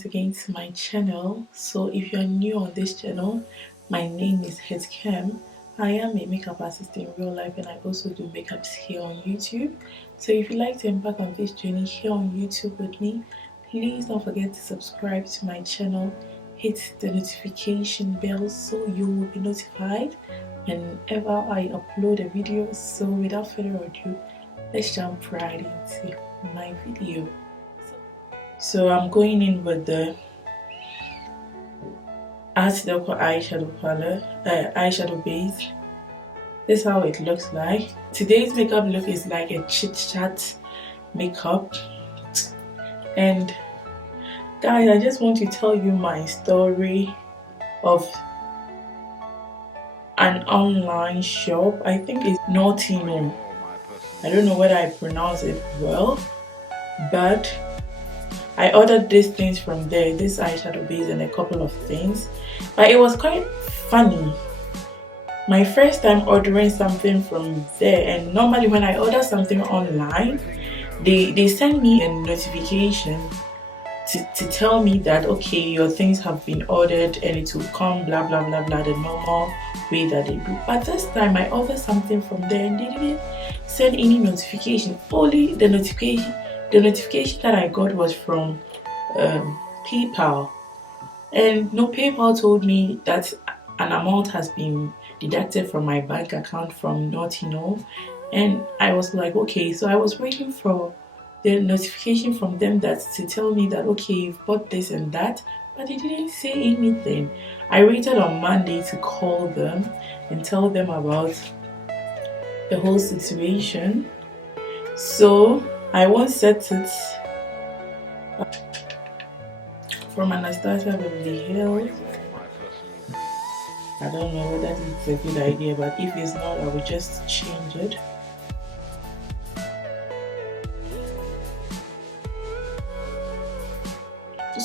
once again to my channel. So if you're new on this channel, my name is Kem. I am a makeup artist in real life and I also do makeups here on YouTube. So if you'd like to embark on this journey here on YouTube with me, please don't forget to subscribe to my channel, hit the notification bell so you will be notified whenever I upload a video. So without further ado, let's jump right into my video. So I'm going in with the Art Deco eyeshadow base. This is how it looks like. Today's makeup look is like a chit chat makeup. And guys, I just want to tell you my story of an online shop. I think it's Notino. I don't know whether I pronounce it well, but I ordered these things from there, this eyeshadow base and a couple of things, but it was quite funny. My first time ordering something from there, and normally when I order something online, they send me a notification to tell me that okay, your things have been ordered and it will come blah blah blah blah, the normal way that they do. But this time I ordered something from there and they didn't send any notification. Only the notification that I got was from PayPal, and no, PayPal told me that an amount has been deducted from my bank account from Notino, and I was like, okay. So I was waiting for the notification from them that to tell me that okay, you've bought this and that, but they didn't say anything. I waited on Monday to call them and tell them about the whole situation. So I once set it from Anastasia Beverly Hills. I don't know whether it's a good idea, but if it's not, I will just change it.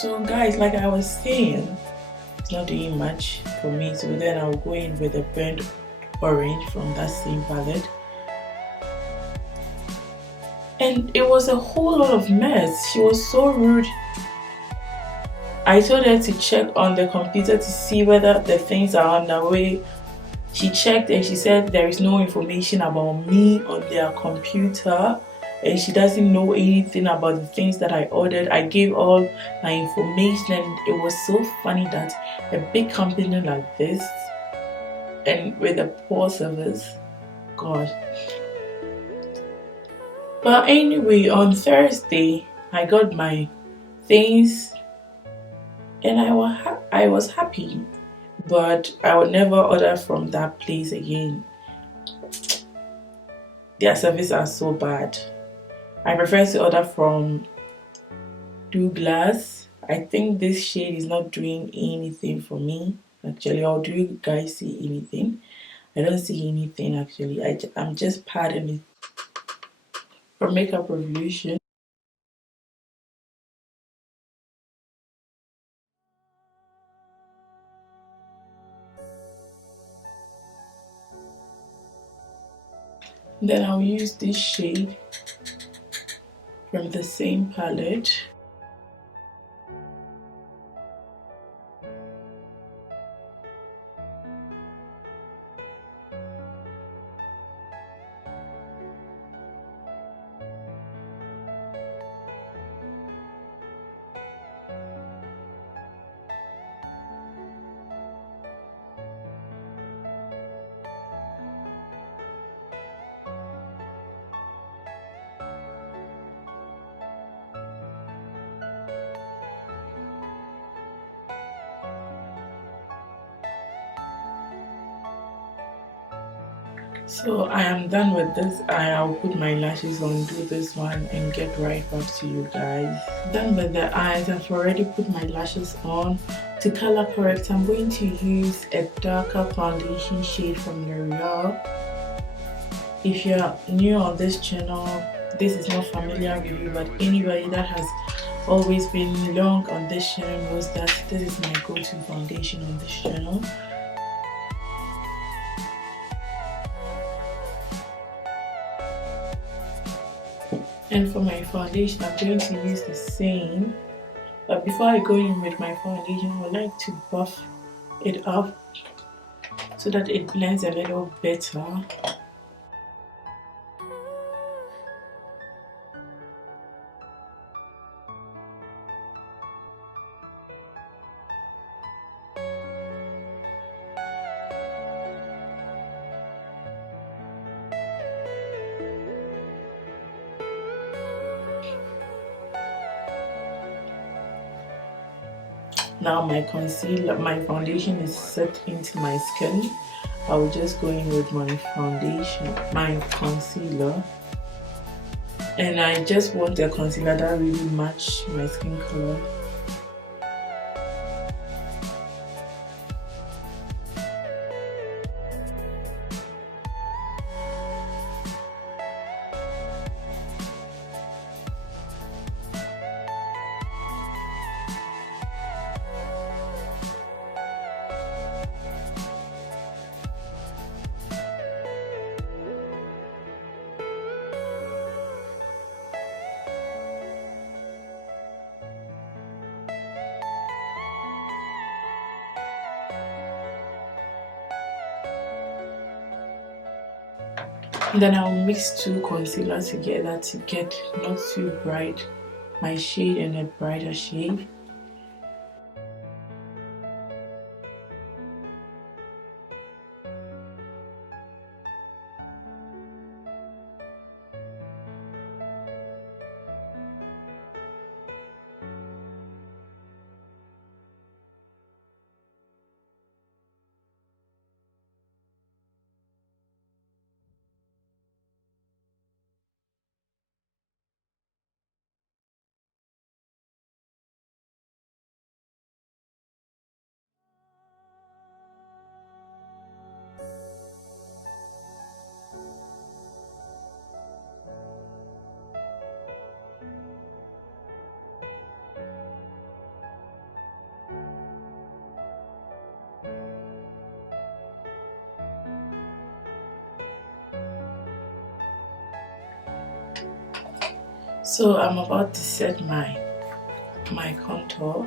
So guys, like I was saying, it's not doing much for me, so then I'll go in with a burnt orange from that same palette. And it was a whole lot of mess. She was so rude. I told her to check on the computer to see whether the things are on their way. She checked and she said there is no information about me on their computer and she doesn't know anything about the things that I ordered. I gave all my information, and it was so funny that a big company like this and with a poor service, God. But anyway, on Thursday I got my things and I was happy, but I would never order from that place again. Their service are so bad. I prefer to order from Douglas. I think this shade is not doing anything for me actually. Or do you guys see anything? I don't see anything actually. I'm just patting it from Makeup Revolution. Then I'll use this shade from the same palette. So I am done with this. I'll put my lashes on, do this one and get right back to you guys. Done with the eyes. I've already put my lashes on. To color correct, I'm going to use a darker foundation shade from L'Oreal. If you're new on this channel, this is not familiar with you, but anybody that has always been long on this channel knows that this is my go-to foundation on this channel. And for my foundation, I'm going to use the same But before I go in with my foundation, I would like to buff it up so that it blends a little better. Now my foundation is set into my skin. I will just go in with my concealer. And I just want a concealer that really matches my skin color. Then I'll mix two concealers together to get not too bright, my shade and a brighter shade. So I'm about to set my contour.